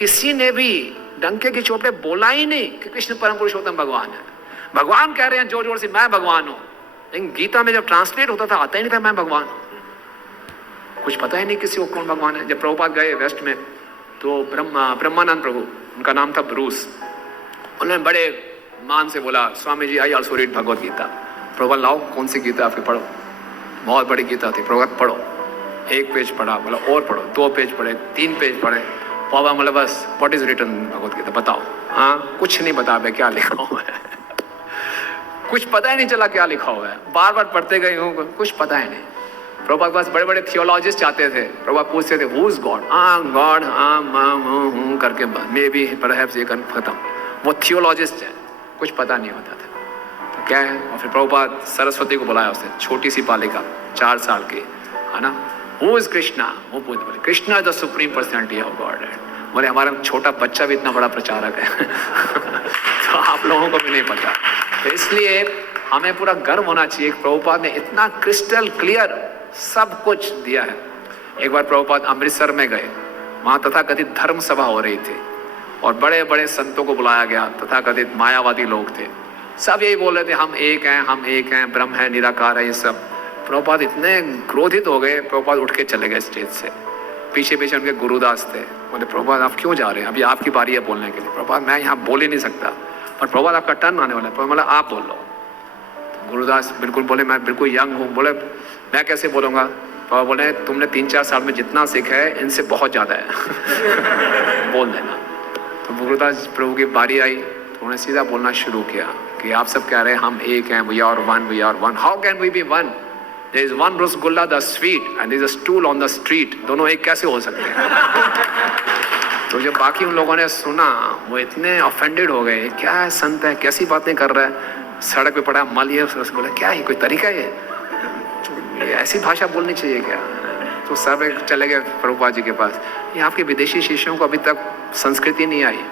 किसी ने भी डंके की चोट पे बोला ही नहीं कि कृष्ण परम पुरुषोत्तम भगवान है। भगवान कह रहे हैं जोर जोर से मैं भगवान हूं, लेकिन गीता में जब ट्रांसलेट होता था आता ही नहीं था मैं भगवान हूं, कुछ पता ही नहीं किसी को कौन भगवान है। जब प्रभुपाद गए वेस्ट में तो ब्रह्मानंद प्रभु, उनका नाम था ब्रूस, उन्होंने बड़े मान से बोला Swami ji I also read Bhagavad Gita. Prabhupada लाओ कौन सी गीता आपकी पढ़ो, बहुत बड़ी गीता थी। प्रभुपाद पढ़ो, एक पेज पढ़ा, बोला और पढ़ो, 2 पेज पढ़े, 3 पेज पढ़े। बाबा बोला बस what is written Bhagavad Gita बताओ। हाँ कुछ नहीं बता भाई क्या लिखा हुआ है कुछ पता ही नहीं चला क्या लिखा हुआ है, बार बार पढ़ते गए हूँ कुछ पता ही नहीं। प्रभुपाद पास बड़े बड़े थियोलॉजिस्ट आते थे, प्रभुपाद पूछते थे हु इज गॉड, हाँ गॉड हाँ करके मे बी परहैप्स ये खत्म। वो थियोलॉजिस्ट है, कुछ पता नहीं होता था तो क्या है। और फिर प्रभुपाद सरस्वती को बुलाया, उसने छोटी सी बालिका 4 साल की है ना, हु इज कृष्णा, वो पूछते बोले Krishna is the supreme personality of God. बोले हमारा छोटा बच्चा भी इतना बड़ा प्रचारक है तो आप लोगों को भी नहीं पता। तो इसलिए हमें पूरा गर्व होना चाहिए कि प्रभुपाद ने इतना क्रिस्टल क्लियर सब कुछ दिया है। एक बार प्रभुपाद अमृतसर में गए, वहाँ तथाकथित धर्म सभा हो रही थी और बड़े बड़े संतों को बुलाया गया, तथाकथित मायावादी लोग थे, सब यही बोल रहे थे हम एक हैं, हम एक हैं, ब्रह्म है, निराकार है, ये सब। प्रभुपाद इतने क्रोधित हो गए, प्रभुपाद उठ के चले गए स्टेज से। पीछे पीछे उनके गुरुदास थे, बोले प्रभुपाद आप क्यों जा रहे हैं, अभी आपकी बारी है बोलने के लिए। प्रभुपाद मैं यहाँ बोल ही नहीं सकता, और प्रभुपाद आपका टर्न आने वाला है। प्रभुपाद बोला आप बोल लो। तो गुरुदास बिल्कुल बोले मैं बिल्कुल यंग हूँ, बोले मैं कैसे बोलूँगा। प्रभुपाद बोले तुमने 3-4 साल में जितना सीखा है इनसे बहुत ज़्यादा है बोल देना। तो गुरुदास प्रभु की बारी आई तो उन्होंने सीधा बोलना शुरू किया कि आप सब कह रहे हैं हम एक हैं, we are one, we are one, how can we be one, there is one rasgulla the sweet and there is a stool on the street, दोनों एक कैसे हो सकते हैं तो जब बाकी उन लोगों ने सुना वो इतने ऑफेंडेड हो गए, क्या है संत है, कैसी बातें कर रहा है, सड़क पे पड़ा मल ये रसगुल्ला, क्या है कोई तरीका है ये ऐसी भाषा बोलनी चाहिए क्या। तो सब चले गए प्रभुपाद जी के पास, ये आपके विदेशी शिष्यों को अभी तक संस्कृति नहीं आई,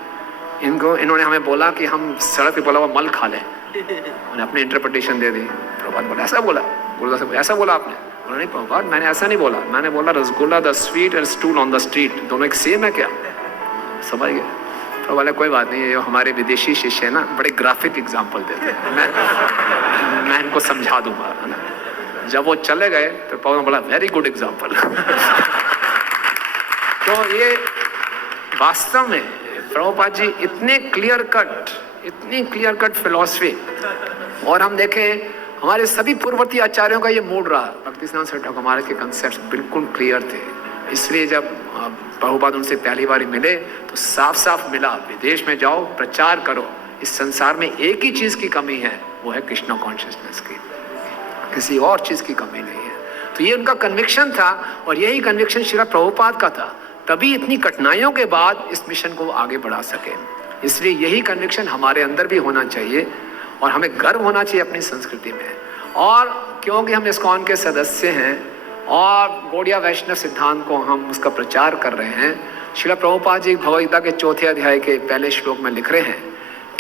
इन्होंने हमें बोला कि हम सड़क पे बोला हुआ मल खा लें, उन्हें अपनी इंटरप्रिटेशन दे दी। प्रभुपाद बोला ऐसा बोला, गुरुदास से ऐसा बोला आपने, बोला नहीं प्रभुपाद मैंने ऐसा नहीं बोला, मैंने बोला rasgulla the sweet and stool on the street, दोनों एक सेम है क्या, समझ गए। तो बोले कोई बात नहीं, ये हमारे विदेशी शिष्य है ना बड़े ग्राफिक एग्जाम्पल देते हैं, मैं इनको समझा दूंगा है ना। जब वो चले गए तो प्रभु बोला वेरी गुड एग्जाम्पल तो ये वास्तव में प्रभुपाद जी इतने क्लियर कट फिलॉसफी, और हम देखें हमारे सभी पूर्ववर्ती आचार्यों का ये मूड रहा, भक्ति सिद्धांत सरस्वती ठाकुर महाराज के कंसेप्ट बिल्कुल क्लियर थे। इसलिए जब प्रभुपाद उनसे पहली बार मिले तो साफ साफ मिला, विदेश में जाओ प्रचार करो, इस संसार में एक ही चीज की कमी है, वो है कृष्ण कॉन्शियसनेस की, किसी और चीज की कमी नहीं है। तो ये उनका कन्विक्शन था, और यही कन्विक्शन श्रील प्रभुपाद का था, तभी इतनी कठिनाइयों के बाद इस मिशन को आगे बढ़ा सके। इसलिए यही कन्विक्शन हमारे अंदर भी होना चाहिए, और हमें गर्व होना चाहिए अपनी संस्कृति में। और क्योंकि हम इस्कॉन के सदस्य हैं और गौड़िया वैष्णव सिद्धांत को हम उसका प्रचार कर रहे हैं, श्रील प्रभुपाद जी भगवद गीता के 4थे अध्याय के पहले श्लोक में लिख रहे हैं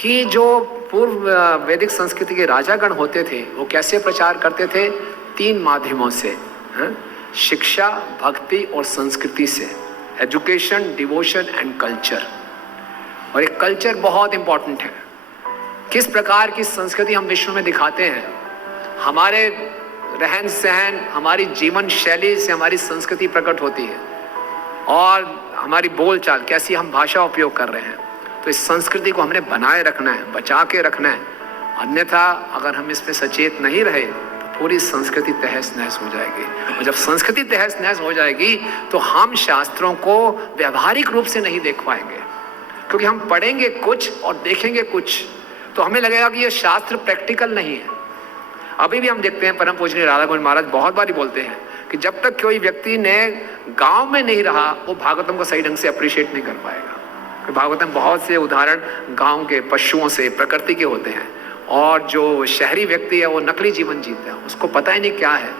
कि जो पूर्व वैदिक संस्कृति के राजागण होते थे वो कैसे प्रचार करते थे, 3 माध्यमों से, शिक्षा, भक्ति और संस्कृति से, एजुकेशन, डिवोशन एंड कल्चर। और एक कल्चर बहुत इंपॉर्टेंट है, किस प्रकार की संस्कृति हम विश्व में दिखाते हैं, हमारे रहन सहन, हमारी जीवन शैली से हमारी संस्कृति प्रकट होती है, और हमारी बोलचाल, कैसी हम भाषा उपयोग कर रहे हैं। तो इस संस्कृति को हमने बनाए रखना है, बचा के रखना है, अन्यथा अगर हम इसमें सचेत नहीं रहे तो पूरी संस्कृति तहस नहस हो जाएगी। और जब संस्कृति तहस नहस हो जाएगी तो हम शास्त्रों को व्यवहारिक रूप से नहीं देख पाएंगे, क्योंकि हम पढ़ेंगे कुछ और देखेंगे कुछ, तो हमें लगेगा कि ये शास्त्र प्रैक्टिकल नहीं है। अभी भी हम देखते हैं परम पूजनीय राधा गोविंद महाराज बहुत बार बोलते हैं कि जब तक कोई व्यक्ति ने गांव में नहीं रहा वो भागवतम को सही ढंग से अप्रिशिएट नहीं कर पाएगा। भागवतम बहुत से उदाहरण गांव के पशुओं से, प्रकृति के होते हैं, और जो शहरी व्यक्ति है वो नकली जीवन जीता है, उसको पता ही नहीं क्या है।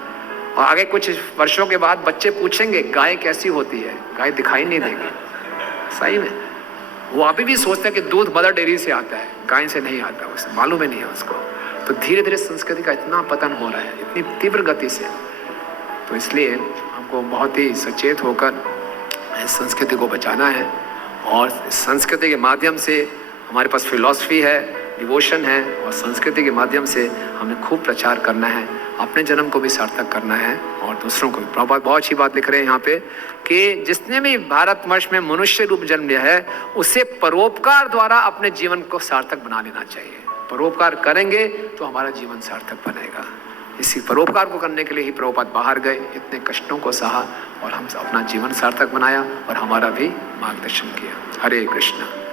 और आगे कुछ वर्षों के बाद बच्चे पूछेंगे गाय कैसी होती है, गाय दिखाई नहीं देगी। सही में वो अभी भी सोचते हैं कि दूध मदर डेयरी से आता है, गाय से नहीं आता, उसे मालूम ही नहीं है उसको। तो धीरे धीरे संस्कृति का इतना पतन हो रहा है, इतनी तीव्र गति से। तो इसलिए हमको बहुत ही सचेत होकर इस संस्कृति को बचाना है। और संस्कृति के माध्यम से हमारे पास फिलॉसफी है, डिवोशन है, और संस्कृति के माध्यम से हमें खूब प्रचार करना है, अपने जन्म को भी सार्थक करना है और दूसरों को भी। प्रभुपाद बहुत अच्छी बात लिख रहे हैं यहाँ पे कि जिसने भी भारतवर्ष में मनुष्य रूप जन्म लिया है उसे परोपकार द्वारा अपने जीवन को सार्थक बना लेना चाहिए। परोपकार करेंगे तो हमारा जीवन सार्थक बनेगा। इसी परोपकार को करने के लिए ही प्रभुपाद बाहर गए, इतने कष्टों को सहा और हम अपना जीवन सार्थक बनाया और हमारा भी मार्गदर्शन किया। हरे कृष्ण।